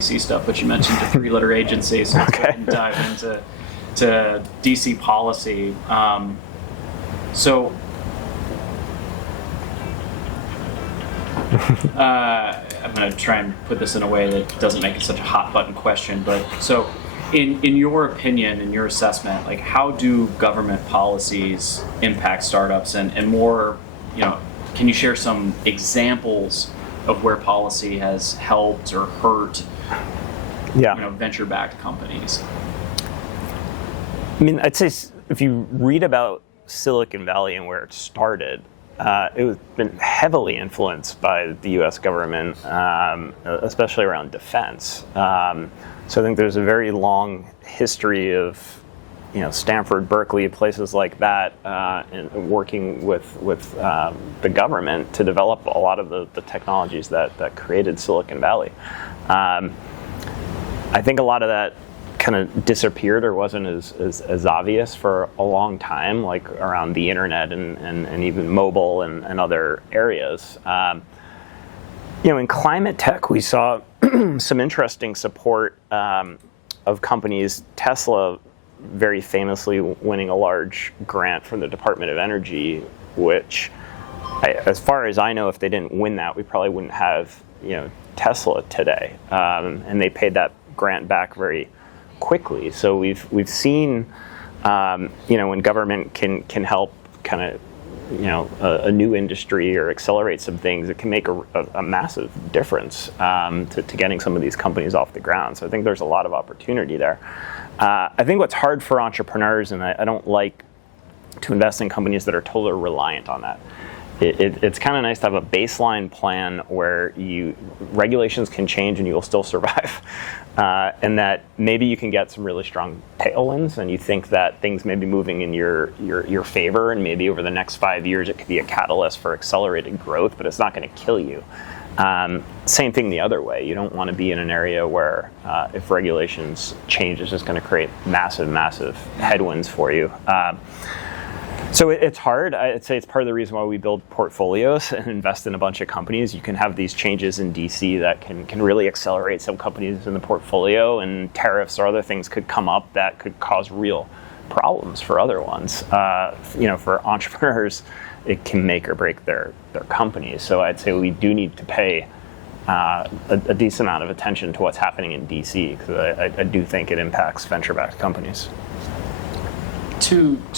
DC stuff, but you mentioned a three-letter agency, so let's go ahead and dive into DC policy. I'm going to try and put this in a way that doesn't make it such a hot-button question, but so in your opinion, in your assessment, like how do government policies impact startups, and more, can you share some examples of where policy has helped or hurt venture-backed companies? I mean, I'd say if you read about Silicon Valley and where it started, it's been heavily influenced by the U.S. government, especially around defense. So I think there's a very long history of, Stanford, Berkeley, places like that, and working with the government to develop a lot of the technologies that created Silicon Valley. I think a lot of that kind of disappeared or wasn't as obvious for a long time, like around the internet and even mobile and other areas. In climate tech, we saw some interesting support of companies. Tesla very famously winning a large grant from the Department of Energy, which, as far as I know, if they didn't win that, we probably wouldn't have Tesla today. And they paid that grant back very quickly. So we've seen when government can help kind of a new industry or accelerate some things, it can make a massive difference to getting some of these companies off the ground. So I think there's a lot of opportunity there. I think what's hard for entrepreneurs, and I don't like to invest in companies that are totally reliant on that. It's kind of nice to have a baseline plan where regulations can change and you will still survive, and that maybe you can get some really strong tailwinds, and you think that things may be moving in your favor, and maybe over the next 5 years it could be a catalyst for accelerated growth, but it's not going to kill you. Same thing the other way. You don't want to be in an area where if regulations change, it's just going to create massive headwinds for you. So it's hard. I'd say it's part of the reason why we build portfolios and invest in a bunch of companies. You can have these changes in DC that can really accelerate some companies in the portfolio, and tariffs or other things could come up that could cause real problems for other ones. For entrepreneurs, it can make or break their companies. So I'd say we do need to pay a decent amount of attention to what's happening in DC, because I do think it impacts venture-backed companies. To